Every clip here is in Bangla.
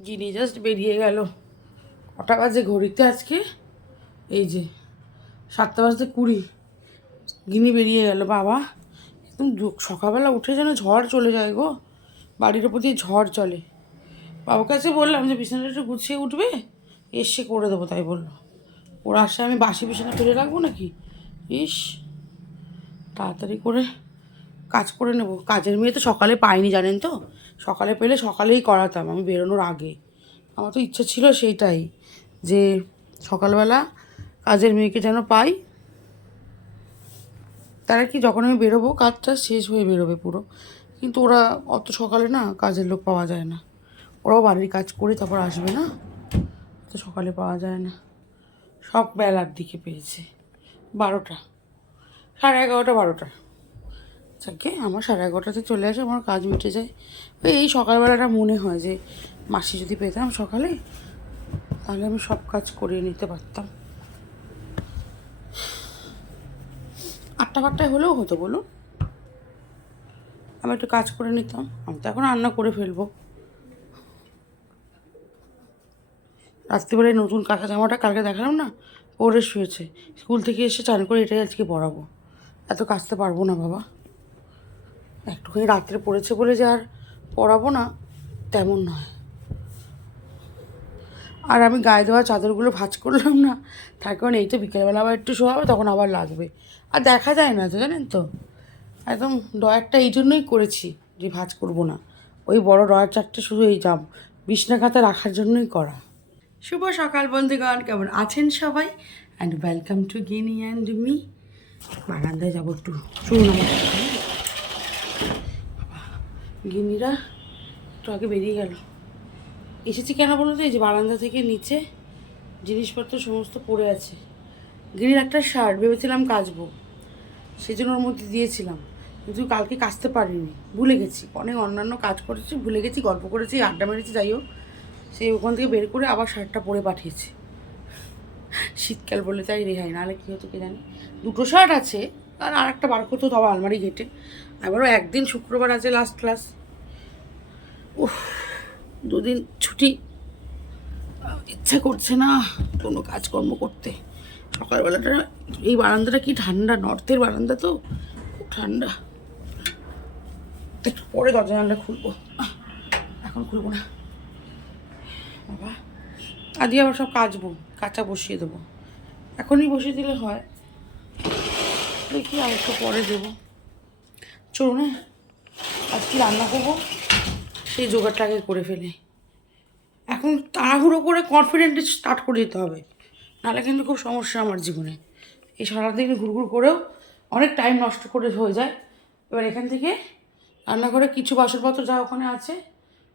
গিনি জাস্ট বেরিয়ে গেল। কটা বাজে ঘড়িতে আজকে? এই যে 7:20। গিনি বেরিয়ে গেল। বাবা একদম সকালবেলা উঠে যেন ঝড় চলে যায় গো, বাড়ির ওপর দিয়ে ঝড় চলে। বাবুর কাছে বললাম যে বিছানাটা একটু গুছিয়ে উঠবে, এসে করে দেবো, তাই বললো। ওরা আসে আমি বাসি বিছানা ফেলে রাখবো নাকি? ইস, তাড়াতাড়ি করে কাজ করে নেবো। কাজের মেয়ে তো সকালে পাইনি, জানেন তো। সকালে পেলে সকালেই করাতাম আমি বেরোনোর আগে। আমার তো ইচ্ছা ছিল সেইটাই, যে সকালবেলা কাজের মেয়েকে যেন পাই। তারা কি যখন আমি বেরোবো কাজটা শেষ হয়ে বেরোবে পুরো, কিন্তু ওরা অত সকালে না কাজের লোক পাওয়া যায় না। ওরাও বাড়ির কাজ করে তারপর আসবে না, তো সকালে পাওয়া যায় না। সব বেলার দিকে পেয়েছে, 12টা, 11:30, 12টা। যাকে আমার 11:30টাতে চলে আসে, আমার কাজ মিটে যায়। এই সকালবেলাটা মনে হয় যে মাসি যদি পেতাম সকালে, তাহলে আমি সব কাজ করিয়ে নিতে পারতাম। 8টা-5টায় হলেও হতো বলুন, আমি একটু কাজ করে নিতাম। আমি তো এখন রান্না করে ফেলবো। রাত্রিবেলায় নতুন কাঁথা জামাটা কালকে দেখালাম না, পরে শুয়েছে। স্কুল থেকে এসে চান করে এটাই আজকে পরাবো। এত কাচতে পারবো না বাবা। একটুখানি রাত্রে পড়েছে বলে যে আর পরাবো না, তেমন নয়। আর আমি গায়ে দেওয়া চাদরগুলো ভাঁজ করলাম না, তার কারণ এই তো বিকেলবেলা আবার একটু শোয়াবে, তখন আবার লাগবে। আর দেখা যায় না তো, জানেন তো। একদম ডয়ারটা এই জন্যই করেছি যে ভাঁজ করবো না। ওই বড় ডয়ার চারটে শুধু এই বিছনা কাঁথা রাখার জন্যই করা। শুভ সকাল বন্ধুগণ, কেমন আছেন সবাই? And welcome to Guinea and me. বারান্দায় যাবো একটু, চলুন আমার সাথে। গিনিরা একটু আগে বেরিয়ে গেল। এসেছি কেন বলো তো, এই যে বারান্দা থেকে নিচে জিনিসপত্র সমস্ত পড়ে আছে। গিনির একটা শার্ট ভেবেছিলাম কাচবো, সেই জন্য ওর মধ্যে দিয়েছিলাম, কিন্তু কালকে কাচতে পারিনি, ভুলে গেছি। অনেক অন্যান্য কাজ করেছি, ভুলে গেছি, গল্প করেছি, আড্ডা মেরেছি, যাই হোক। সেই ওখান থেকে বের করে আবার শার্টটা পরে পাঠিয়েছি। শীতকাল বলে তাই রেহাই, নাহলে কী হতো কে জানি। দুটো শার্ট আছে, আর একটা বার করতো তবে আলমারি ঘেটে। আবারও একদিন শুক্রবার আছে লাস্ট ক্লাস। উফ, 2 দিন ছুটি, ইচ্ছা করছে না কোনো কাজকর্ম করতে। সকালবেলাটা এই বারান্দাটা কি ঠান্ডা, নর্থের বারান্দা তো, খুব ঠান্ডা। একটু পরে দরজা জানলা খুলবো, এখন খুলবো না বাবা। আজকে আবার সব কাচবো, কাঁচা বসিয়ে দেবো। এখনই বসিয়ে দিলে হয়, দেখি আর একটু পরে দেবো। চলুন না, আজ কি রান্না করবো সেই জোগাড়টা আগে করে ফেলি। এখন তাড়াহুড়ো করে কনফিডেন্টলি স্টার্ট করে দিতে হবে, নাহলে কিন্তু খুব সমস্যা আমার জীবনে। এই সারাদিন ঘুরঘুর করেও অনেক টাইম নষ্ট করে হয়ে যায়। এবার এখান থেকে রান্নাঘরে কিছু বাসনপত্র যা ওখানে আছে,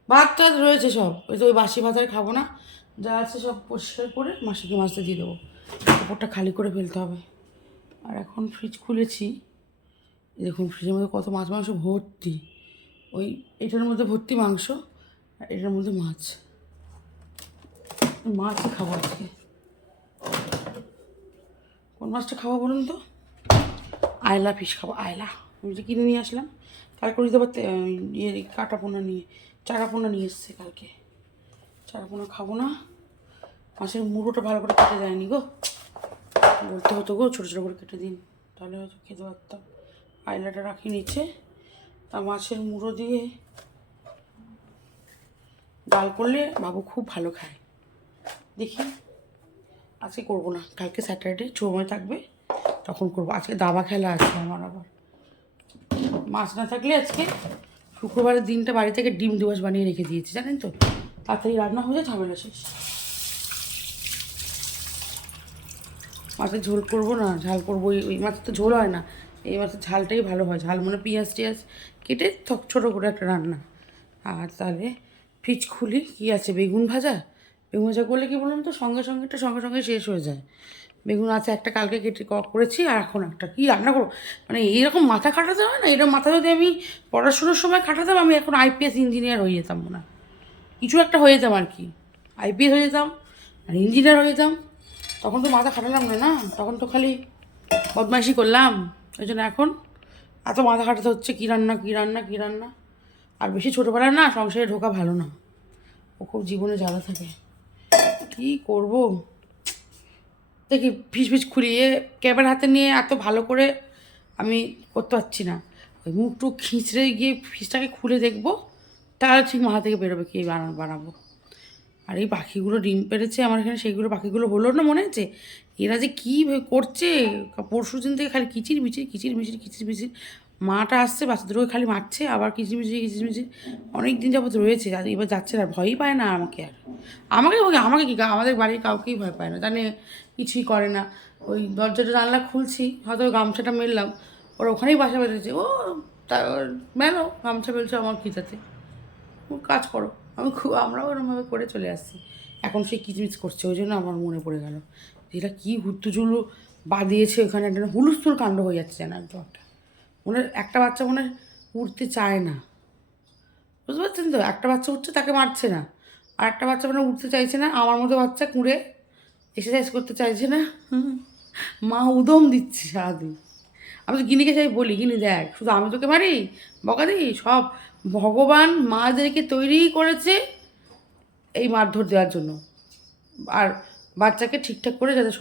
ভাত টাত রয়েছে সব, ওই তো ওই বাসি ভাত আর খাবো না, যা আছে সব পরিষ্কার করে মাসিকে মাছতে দিয়ে দেবো। ওপরটা খালি করে ফেলতে হবে। আর এখন ফ্রিজ খুলেছি, দেখুন ফ্রিজের মধ্যে কত মাছ মাংস ভর্তি। ওই এটার মধ্যে ভর্তি মাংস, আর এটার মধ্যে মাছ। মাছই খাবো আজকে। কোন মাছটা খাবো বলুন তো? আয়লা ফিশ খাবো, আয়লা। আমি যে কিনে নিয়ে আসলাম কালকে, ওই দেবো ইয়ে কাটা পোনা নিয়ে, চারা পোনা নিয়ে এসছে কালকে। চারা পোনা খাবো না। মাছের মুড়োটা ভালো করে কেটে দেয়নি গো, বলতে হতো গো ছোটো ছোটো করে কেটে দিন, তাহলে হয়তো খেতে পারতাম। আয়লাটা রাখি নিচে, তা মাছের মুড়ো দিয়ে ডাল করলে বাবু খুব ভালো খায়। দেখি, আজকে করবো না, কালকে স্যাটারডে সময় থাকবে তখন করবো। আজকে দাবা খেলা আছে আমার আবার। মাছ না থাকলে আজকে শুক্রবারের দিনটা বাড়ি থেকে ডিম দিবস বানিয়ে রেখে দিয়েছি, জানেন তো। তাড়াতাড়ি রান্না হয়ে যায়, ঝামেলা শেষ। মাছের ঝোল করবো না, ঝাল করবো। ওই মাছের তো ঝোল হয় না, এই মাছের ঝালটাই ভালো হয়। ঝাল মানে পেঁয়াজ টিয়াজ কেটে ছোটো করে একটা রান্না। আর তাহলে ফ্রিজ খুলি, কী আছে, বেগুন ভাজা। বেগুন ভাজা করলে কি বলুন তো, সঙ্গে সঙ্গে শেষ হয়ে যায়। বেগুন আছে একটা, কালকে কেটে করেছি, আর এখন একটা কী রান্না করবো। মানে এইরকম মাথা খাটাতে হয় না, এরকম মাথা যদি আমি পড়াশোনার সময় খাটাতাম, আমি এখন আইপিএস ইঞ্জিনিয়ার হয়ে যেতাম না, কিছু একটা হয়ে যেতাম আর কি। আইপিএস হয়ে যেতাম আর ইঞ্জিনিয়ার হয়ে যেতাম। তখন তো মাথা খাটালাম না, তখন তো খালি বদমাইশি করলাম। ওই জন্য এখন এত মাথা খাটাতে হচ্ছে, কী রান্না। আর বেশি ছোটোবেলায় না সংসারে ঢোকা ভালো না, খুব জীবনে জ্বালা থাকে। কী করবো দেখি, ফিস খুলিয়ে ক্যামেরা হাতে নিয়ে এত ভালো করে আমি করতে পারছি না। ওই মুখটু খিঁচড়ে গিয়ে ফিসটাকে খুলে দেখবো, তাহলে ঠিক মাথা থেকে বেরোবে কী বানাবো। আর এই পাখিগুলো ডিম পেড়েছে আমার এখানে, সেইগুলো পাখিগুলো হলো না মনে হচ্ছে। এরা যে কী করছে, পরশু দিন থেকে খালি কিচির মিচির। মাটা আসছে বাচ্চাদেরকে খালি মারছে, আবার কিচির মিচির অনেক দিন যাবত রয়েছে। এবার যাচ্ছে না, ভয়ই পায় না আমাকে। আর আমাকে কি, আমাদের বাড়ির কাউকেই ভয় পায় না, জানে কিছুই করে না। ওই দরজাটা জানলা খুলছি, হয়তো গামছাটা মেললাম, ওরা ওখানেই বাসা বেঁধেছে। ও তা মেলো গামছা মেলছো আমার খিতাতে, কাজ করো। আমরাও এরমভাবে করে চলে আসছি। এখন সে কিচমিচ করছে, ওই জন্য আমার মনে পড়ে গেল যেটা কী হুত্তুচুলু বাঁধিয়েছে ওখানে, একটা হুলস্থুল কাণ্ড হয়ে যাচ্ছে যেন একদম। একটা বাচ্চা মনে উঠতে চায় না, বুঝতে পারছেন তো? একটা বাচ্চা উঠছে, তাকে মারছে না। আর একটা বাচ্চা মানে উঠতে চাইছে না, আমার মতো বাচ্চা কুঁড়ে এক্সারসাইজ করতে চাইছে না, মা উদম দিচ্ছে সারাদিন। আমি তো গিনিকে চাই বলি, গিনি দেখ শুধু আমি তোকে মারি বকা দিই, সব ভগবান মাদেরকে তৈরি করেছে এই মারধর দেওয়ার জন্য। আর বাচ্চাকে ঠিকঠাক করে যাতে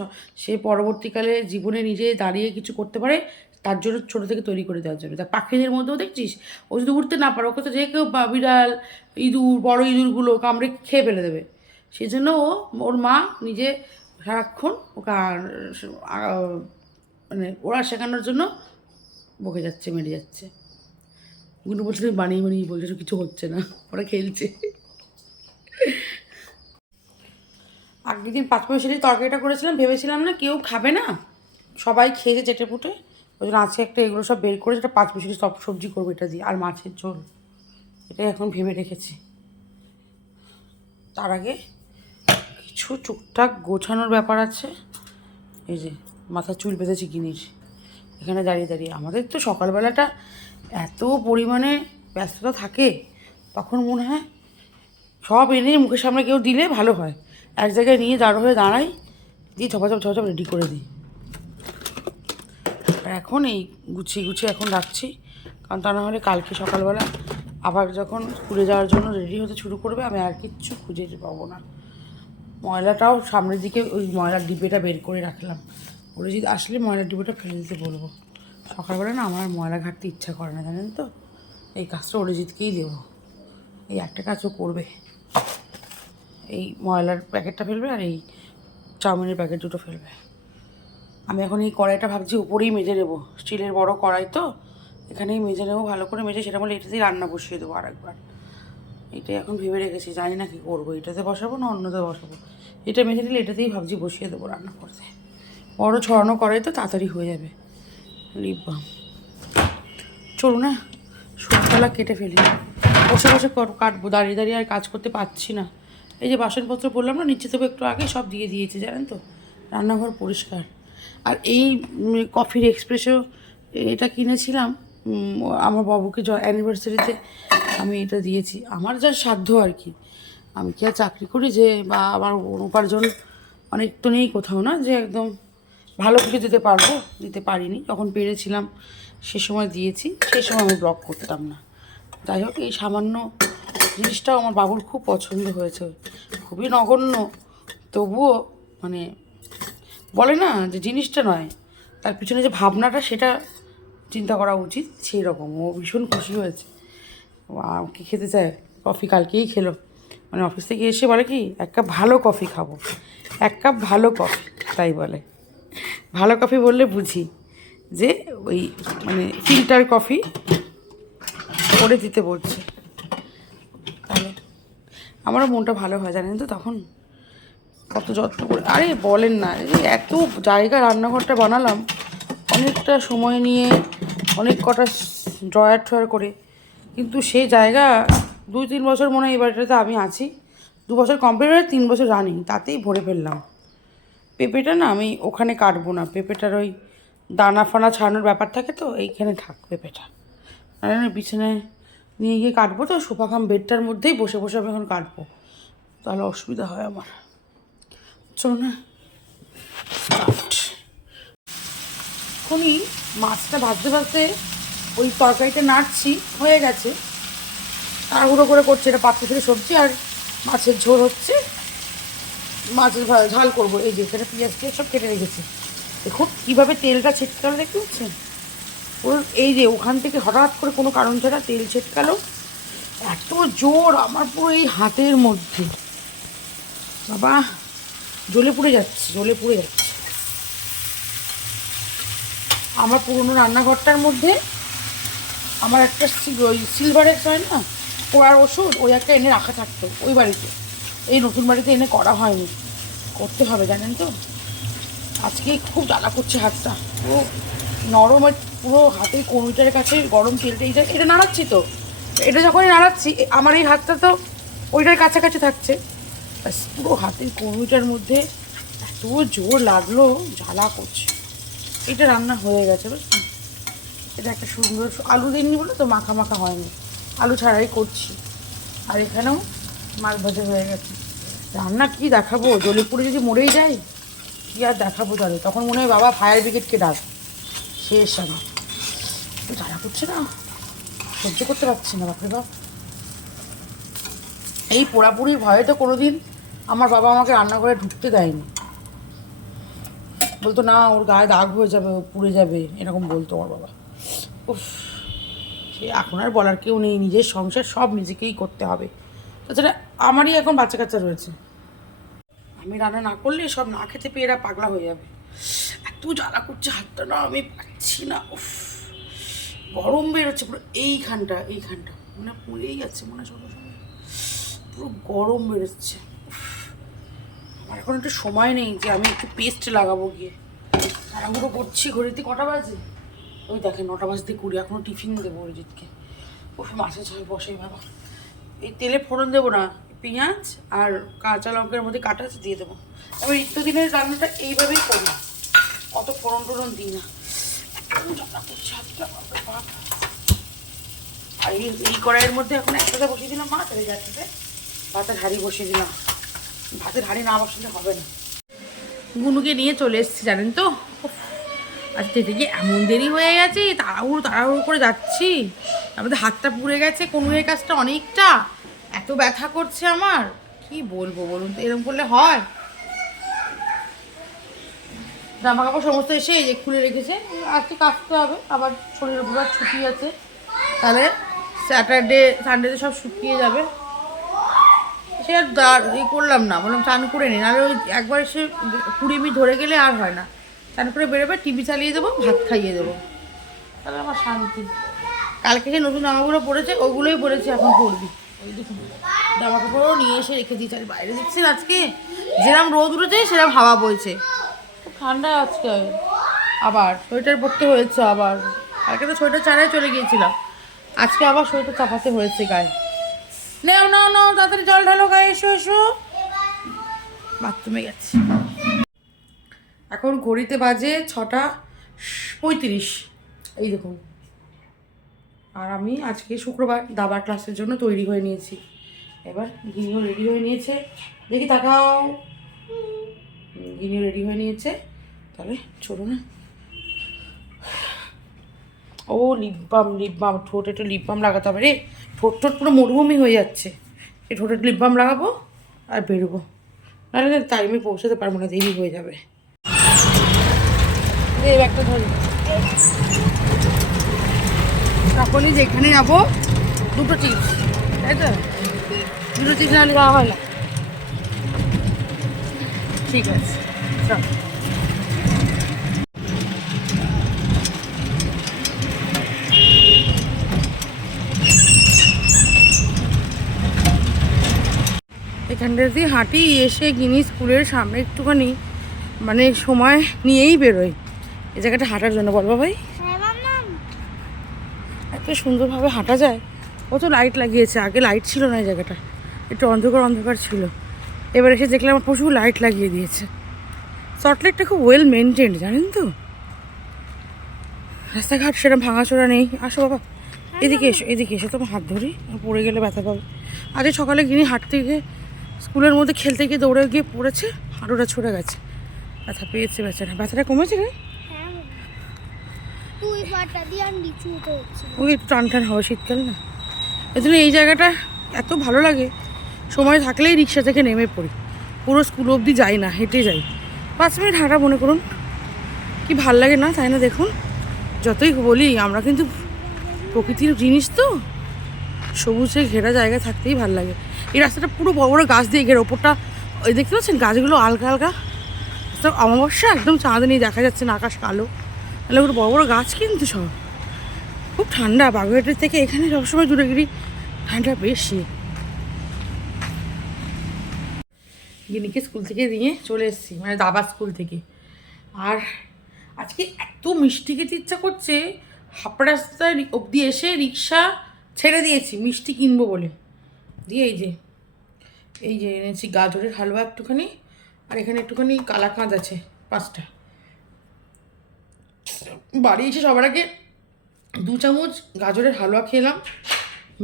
সে পরবর্তীকালে জীবনে নিজে দাঁড়িয়ে কিছু করতে পারে, তার জন্য ছোটো থেকে তৈরি করে দেওয়ার জন্য। তা পাখিদের মধ্যেও দেখছিস, ও যদি উঠতে না পারে, ওকে তো যে কেউ বিড়াল, ইঁদুর, বড় ইঁদুরগুলো কামড়ে খেয়ে ফেলে দেবে। সেই জন্য ওর মা নিজে সারাক্ষণ ওকে মানে ওরা শেখানোর জন্য বকে যাচ্ছে, মেরে যাচ্ছে। ওগুলো বলছে বানিয়ে বলছে কিছু হচ্ছে না, ওরা খেলছে। আগের দিন পাঁচমিশালি তরকারিটা করেছিলাম, ভেবেছিলাম না কেউ খাবে না, সবাই খেয়েছে চেটে পুটে, ওই জন্য আজকে একটা এগুলো সব বের করে যেটা পাঁচমিশালি সব সবজি করবো এটা দিয়ে, আর মাছের ঝোল, এটাই এখন ভেবে রেখেছি। তার আগে কিছু টুকটাক গোছানোর ব্যাপার আছে। এই যে মাথা চুল বেঁধেছি গিনির, এখানে দাঁড়িয়ে আমাদের তো সকালবেলাটা এত পরিমাণে ব্যস্ততা থাকে, তখন মনে হয় সব এনে মুখের সামনে কেউ দিলে ভালো হয়, এক জায়গায় নিয়ে দাঁড়াই দিয়ে ঝপাঝপ রেডি করে দিই। আর এখন এই গুছিয়ে এখন রাখছি, কারণ তা না হলে কালকে সকালবেলা আবার যখন স্কুলে যাওয়ার জন্য রেডি হতে শুরু করবে, আমি আর কিচ্ছু খুঁজে পাবো না। ময়লাটাও সামনের দিকে ওই ময়লার ডিব্বেটা বের করে রাখলাম, ওরা যদি আসলে ময়লার ডিব্বেটা ফেলে দিতে বলবো। সকালবেলা না আমার ময়লা ঘাটতে ইচ্ছা করে না, জানেন তো। এই কাজটা অরিজিৎকেই দেবো, এই একটা কাজও করবে। এই ময়লার প্যাকেটটা ফেলবে আর এই চাউমিনের প্যাকেট দুটো ফেলবে। আমি এখন এই কড়াইটা ভাবছি উপরেই মেজে নেবো, স্টিলের বড় কড়াই তো, এখানেই মেজে নেবো ভালো করে মেজে, সেটা বলে এটাতেই রান্না বসিয়ে দেবো আরেকবার। এটাই এখন ভেবে রেখেছি, জানি না কী করবো, এটাতে বসাবো না অন্যতে বসাবো। এটা মেজে নিলে এটাতেই ভাবছি বসিয়ে দেবো রান্না করতে, বড় ছড়ানো কড়াই তো তাড়াতাড়ি হয়ে যাবে। লিপ বাম চলুন না, সববেলা কেটে ফেলি, বসে কাটবো, দাঁড়িয়ে আর কাজ করতে পারছি না। এই যে বাসনপত্র বললাম না নিচে থেকে একটু আগে সব দিয়ে দিয়েছে, জানেন তো, রান্নাঘর পরিষ্কার। আর এই কফির এক্সপ্রেসো এটা কিনেছিলাম আমার বাবুকে অ্যানিভার্সারিতে, আমি এটা দিয়েছি, আমার যা সাধ্য আর কি। আমি কি আর চাকরি করি যে, বা আমার উপার্জন অনেক তো নেই কোথাও, না যে একদম ভালো কিছু দিতে পারিনি। যখন পেরেছিলাম সে সময় দিয়েছি, সেই সময় আমি ব্লগ করতাম না। যাই হোক, এই সামান্য জিনিসটাও আমার বাবুর খুব পছন্দ হয়েছে, খুবই নগণ্য, তবুও মানে বলে না যে জিনিসটা নয়, তার পিছনে যে ভাবনাটা সেটা চিন্তা করা উচিত, সেই রকম ও ভীষণ খুশি হয়েছে। আমাকে খেতে চায় কফি, কালকেই খেলো, মানে অফিস থেকে এসে বলে কি এক কাপ ভালো কফি খাবো, এক কাপ ভালো কফি, তাই বলে। ভালো কফি বললে বুঝি যে ওই মানে ফিল্টার কফি করে দিতে বলছে, তাহলে আমারও মনটা ভালো হয়, জানেন তো। তখন কত যত্ন করে, আরে বলেন না, এই এত জায়গা রান্নাঘরটা বানালাম অনেকটা সময় নিয়ে, অনেক কটা ড্রয়ার করে, কিন্তু সেই জায়গা 2-3 বছর মনে হয় এই বাড়িটাতে আমি আছি, 2 বছর কমপ্লিট হয়ে 3 বছর রানিং, তাতেই ভরে ফেললাম। পেঁপেটা না আমি ওখানে কাটবো না, পেঁপেটার ওই দানা ফানা ছাড়ানোর ব্যাপার থাকে তো, এইখানে থাক পেঁপেটা, আর বিছানায় নিয়ে গিয়ে কাটবো তো, সোফাখাম বেডটার মধ্যেই বসে আমি এখন কাটবো, তাহলে অসুবিধা হয় আমার। চলো না এখনই মাছটা ভাজতে ওই তরকারিটা নাড়ছি, হয়ে গেছে, তাড়াহুড়ো করে করছে, এটা পাত্র থেকে সবজি, আর মাছের ঝোল হচ্ছে, মাছের ঝাল করবো। এই যে এখানে পেঁয়াজ টিয়াজ সব কেটে রেখেছি। দেখুন কীভাবে তেলটা ছিটকালো, দেখতে পাচ্ছেন? পুরো এই যে ওখান থেকে হঠাৎ করে কোনো কারণ ছাড়া তেল ছিটকালো, এত জোর আমার পুরো এই হাতের মধ্যে, বাবা জ্বলে পুড়ে যাচ্ছে, জ্বলে পুড়ে যাচ্ছে। আমার পুরোনো রান্নাঘরটার মধ্যে আমার একটা ওই সিলভারের হয় না পোড়ার ওষুধ, ওই একটা এনে রাখা থাকতো ওই বাড়িতে। এই নতুন বাড়িতে এনে করা হয়নি, করতে হবে জানেন তো। আজকে খুব জ্বালা করছে হাতটা, পুরো নরম, পুরো হাতের কনুইটার কাছে গরম তেলটা, এটা নাড়াচ্ছি তো, এটা যখনই নাড়াচ্ছি আমার এই হাতটা তো ওইটার কাছাকাছি থাকছে, পুরো হাতের কনুইটার মধ্যে এত জোর লাগলো, জ্বালা করছে। এটা রান্না হয়ে গেছে বুঝলেন। এটা একটা সুন্দর আলু দিইনি বলে তো মাখা মাখা হয়নি, আলু ছাড়াই করছি। আর এখানেও মাছ ভাজা হয়ে গেছে। রান্না কি দেখাবো, জ্বলে পুড়ে যদি মরেই যায় কী আর দেখাবো তাহলে, তখন মনে হয় বাবা ফায়ার ব্রিগেডকে ডাক, শেষ আমি। জ্বালা করছে না, সহ্য করতে পারছি না বাপরে বাপ। এই পোড়াপুরির ভয়ে তো কোনোদিন আমার বাবা আমাকে রান্নাঘরে ঢুকতে দেয়নি, বলতো না ওর গায়ে দাগ হয়ে যাবে, ও পুড়ে যাবে, এরকম বলতো আমার বাবা। উফ, সে এখন আর বলার কেউ নেই, নিজের সংসার সব নিজেকেই করতে হবে। তাছাড়া আমারই এখন বাচ্চা কাচ্চা রয়েছে, আমি রান্না না করলে সব না খেতে পেয়ে এরা পাগলা হয়ে যাবে। এত জ্বালা করছে হাতটা না, আমি পাচ্ছি না। উফ, গরম বেরোচ্ছে পুরো এইখানটা, মানে পুড়েই যাচ্ছে মনে হয়, পুরো গরম বেরোচ্ছে। আমার এখন একটু সময় নেই যে আমি একটু পেস্ট লাগাবো গিয়ে, তাড়াহুড়ো করছি। ঘড়িতে কটা বাজে? ওই দেখেন 9টা বাজতে 20, এখনও টিফিন দেবো অরিজিৎকে। ও মাছের ঝাল বসে বাবা, এই তেলে ফোড়ন দেবো না, পেঁয়াজ আর কাঁচা লঙ্কার মধ্যে কাটা আছে দিয়ে দেবো। আমি নিত্যদিনের রান্নাটা এইভাবেই করি, অত ফোড়ন টোড়ন দিই না। জ্বালা করছে হাতটা বাবা। আর এই কড়াইয়ের মধ্যে এখন একসাথে বসিয়ে দিলাম মাছ, আর এই একসাথে ভাতের হাঁড়ি বসিয়ে দিলাম। ভাতের হাঁড়ি না বসালে হবে না। গুনুকে নিয়ে চলে এসেছি জানেন তো। আর যেতে গিয়ে এমন দেরি হয়ে গেছে, তাড়াহুড়ো করে যাচ্ছি, আমাদের হাতটা পুড়ে গেছে, কনুইয়ের কাজটা অনেকটা, এত ব্যথা করছে আমার, কি বলবো বলুন তো, এরকম করলে হয়? জামা কাপড় সমস্ত এসে এই যে খুলে রেখেছে, আজকে কাচতে হবে, আবার শরীরের উপর ছুটি আছে, তাহলে স্যাটারডে সানডেতে সব শুকিয়ে যাবে। সে আর করলাম না, বললাম চান করে নিই, নাহলে ওই একবার এসে 20 মিনিট ধরে গেলে আর হয় না। চান করে বেরোবে, টিভি চালিয়ে দেবো, ভাত খাইয়ে দেবো, তাহলে আমার শান্তি। কালকে যে নতুন জামাগুলো পরেছে ওগুলোই পরেছে, এখন পরবি। ওই দেখুন জামা কাপড়ও নিয়ে এসে রেখে দিয়েছে। আর বাইরে দেখছেন আজকে যেরকম রোদ উঠেছে সেরকম হাওয়া বইছে, খুব ঠান্ডা আজকে। আবার সোয়েটার পরতে হয়েছে, আবার কালকে তো সোয়েটার ছাড়াই চলে গিয়েছিলাম, আজকে আবার সোয়েটার চাপাতে হয়েছে গায়ে। নাও নাও নাও, তাড়াতাড়ি জল ঢালো গায়ে, এসো এসো। বাথরুমে গেছি। এখন ঘড়িতে বাজে 6টা 35, এই দেখুন। আর আমি আজকে শুক্রবার দাবার ক্লাসের জন্য তৈরি হয়ে নিয়েছি। এবার গিনিও রেডি হয়ে নিয়েছে, দেখি তাকাও, গিনিও রেডি হয়ে নিয়েছে, তাহলে চলো না। ও লিপ বাম, ঠোঁটে একটু লিপ বাম লাগাতে হবে রে, ঠোঁট পুরো মরুভূমি হয়ে যাচ্ছে। এই ঠোঁটে লিপ বাম লাগাবো আর বেরোবো, নাহলে টাইমে পৌঁছাতে পারবো না, দেরি হয়ে যাবে। এই ব্যাগটা ধরি, সকলেই যেখানে যাবো 2টো চিপস, তাই তো? 2টো চিপস নাহলে যাওয়া হয় না। ঠিক আছে চল। এখানটা দিয়ে হাঁটি, এসে গিনি স্কুলের সামনে একটুখানি মানে সময় নিয়েই বেরোয় এই জায়গাটা হাঁটার জন্য। বল বাবাই, এত সুন্দরভাবে হাঁটা যায়। ও তো লাইট লাগিয়েছে, আগে লাইট ছিল না এই জায়গাটা, একটু অন্ধকার ছিল, এবার এসে দেখলাম প্রচুর লাইট লাগিয়ে দিয়েছে। সল্টলেকটা খুব ওয়েল মেনটেন্ড জানেন তো, রাস্তাঘাট সেরকম ভাঙাচোরা নেই। আসো বাবা, এদিকে এসো, তোমার হাত ধরি, পড়ে গেলে ব্যথা পাবে। আজকে সকালে গিয়ে হাঁটতে গিয়ে স্কুলের মধ্যে খেলতে গিয়ে দৌড়ে গিয়ে পড়েছে, হাঁটুটা ছড়ে গেছে, ব্যথা পেয়েছে বেচারা। ব্যথাটা কমেছে রে? ওই একটু টান টান হবে, শীতকাল না, এই জন্য এই জায়গাটা এত ভালো লাগে। সময় থাকলেই রিক্সা থেকে নেমে পড়ি, পুরো স্কুল অবধি যাই না, হেঁটে যাই। 5 মিনিট হাঁটা মনে করুন, কি ভাল লাগে না, তাই না? দেখুন, যতই বলি আমরা কিন্তু প্রকৃতির জিনিস তো, সবুজে ঘেরা জায়গা থাকতেই ভাল লাগে। এই রাস্তাটা পুরো বড় বড় গাছ দিয়ে ঘেরা, ওপরটা ওই দেখতে পাচ্ছেন গাছগুলো হালকা হালকা, সব অমাবস্যা একদম চাঁদনি, দেখা যাচ্ছে না, আকাশ কালো, তাহলে ওগুলো বড় বড় গাছ কিন্তু সব। খুব ঠান্ডা, বাগুইআটির থেকে এখানে সবসময় জুড়েগিরি ঠান্ডা বেশি। গিনিকে স্কুল থেকে নিয়ে চলে এসেছি, মানে দাবার স্কুল থেকে। আর আজকে এত মিষ্টি খেতে ইচ্ছা করছে, হাফ রাস্তায় অবধি এসে রিক্সা ছেড়ে দিয়েছি মিষ্টি কিনবো বলে। দিয়ে এই যে এনেছি গাজরের হালুয়া একটুখানি, আর এখানে একটুখানি কালাকাঁদ আছে 5টা। বাড়ি এসে সবার আগে 2 চামচ গাজরের হালুয়া খেলাম,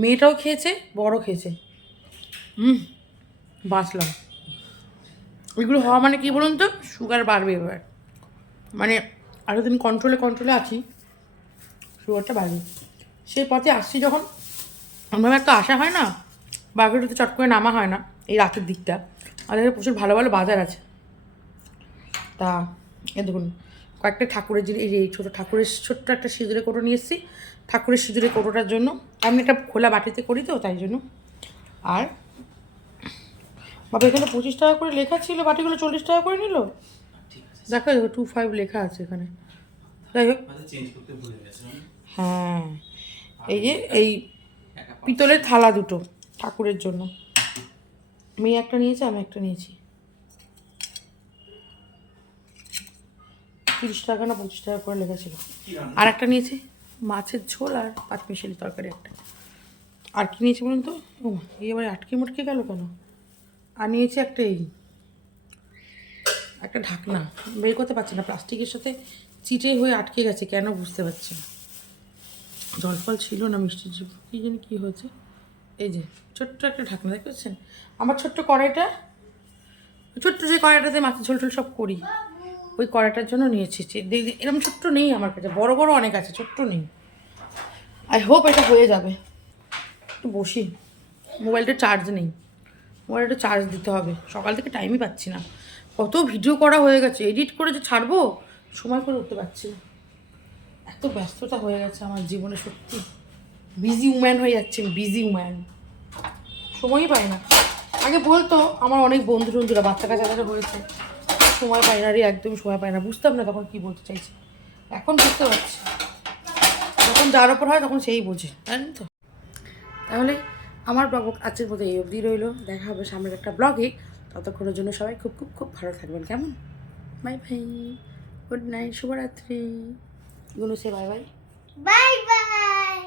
মেয়েটাও খেয়েছে, বড় খেয়েছে। বাঁচলাম। এগুলো হওয়া মানে কি বলুন তো, সুগার বাড়বে এবার, মানে আরও দিন কন্ট্রোলে আছি, সুগারটা বাড়বে। সেই পথে আসছি যখন, আমার একটা আশা হয় না, বাগুইআটিতে চট করে নামা হয় না এই রাতের দিকটা, আমাদের প্রচুর ভালো ভালো বাজার আছে। তা এ দেখুন, কয়েকটা ঠাকুরের জিনিস, এই যে ছোটো ঠাকুরের ছোট্ট একটা সিঁদুরে কোটো নিয়ে এসেছি, ঠাকুরের সিঁদুরে কোটোটার জন্য। আমি এটা খোলা বাটিতে করি তো, তাই জন্য। আর বাবা এখানে 25 টাকা করে লেখা ছিল, বাটিগুলো 40 টাকা করে নিল। দেখো 25 লেখা আছে এখানে। যাই হোক, হ্যাঁ, এই যে এই পিতলের থালা 2টো ঠাকুরের জন্য, মেয়ে একটা নিয়েছে, আমি একটা নিয়েছি। 30 টাকা না 25 টাকা করে লেখা ছিল। আর একটা নিয়েছি মাছের ঝোল আর 5 মিশালি তরকারি একটা। আর কি নিয়েছি বলুন তো, ও এবারে আটকে মুটকে গেল কেন। আর নিয়েছি একটা একটা ঢাকনা, বের করতে পারছি না, প্লাস্টিকের সাথে চিটে হয়ে আটকে গেছে, কেন বুঝতে পারছি না। জল ফল ছিল না, মিষ্টির কী জানি কী হয়েছে। এই যে ছোট্ট একটা ঢাকনা, দেখতে পাচ্ছেন? আমার ছোট্ট কড়াইটা, ছোট্ট যে কড়াইটাতে মাছের ঝোল টোল সব করি, ওই কড়াইটার জন্য নিয়েছি। এরকম ছোট্ট নেই আমার কাছে, বড় বড় অনেক আছে, ছোট্ট নেই। আই হোপ এটা হয়ে যাবে। একটু বসি, মোবাইলটা চার্জ নেই, মোবাইলটা চার্জ দিতে হবে, সকাল থেকে টাইমই পাচ্ছি না। কত ভিডিও করা হয়ে গেছে, এডিট করে যে ছাড়বো সময় করে উঠতে পারছি না, এত ব্যস্ততা হয়ে গেছে আমার জীবনে, সত্যি বিজি উম্যান হয়ে যাচ্ছে, বিজি উম্যান, সময়ই পাই না। আগে বলতো আমার অনেক বন্ধুরা বাচ্চা কাচ্চা যারা হয়েছে, সময় পাই না রে, একদমই সময় পাই না, বুঝতাম না তখন কী বলতে চাইছি, এখন বুঝতে পারছি। যখন যার ওপর হয় তখন সেই বোঝে, জানেন তো। তাহলে আমার ব্লগ আজকের মতো এই অবধি রইলো, দেখা হবে সামনের একটা ব্লগে। ততক্ষণের জন্য সবাই খুব খুব খুব ভালো থাকবেন, কেমন? বাই বাই, গুড নাইট, শুভরাত্রি। গুনু সে বাই বাই, বাই বাই।